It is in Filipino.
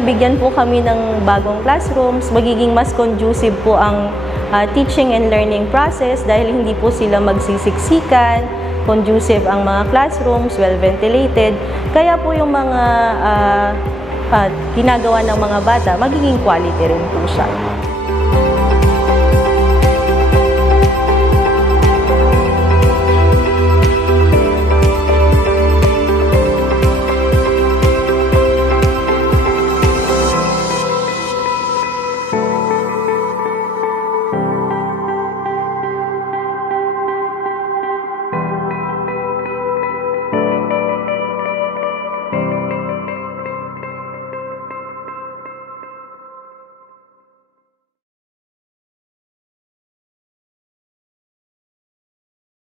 nabigyan po kami ng bagong classrooms, magiging mas conducive po ang teaching and learning process dahil hindi po sila magsisiksikan, conducive ang mga classrooms, well ventilated. Kaya po yung mga ginagawa ng mga bata, magiging quality rin po siya.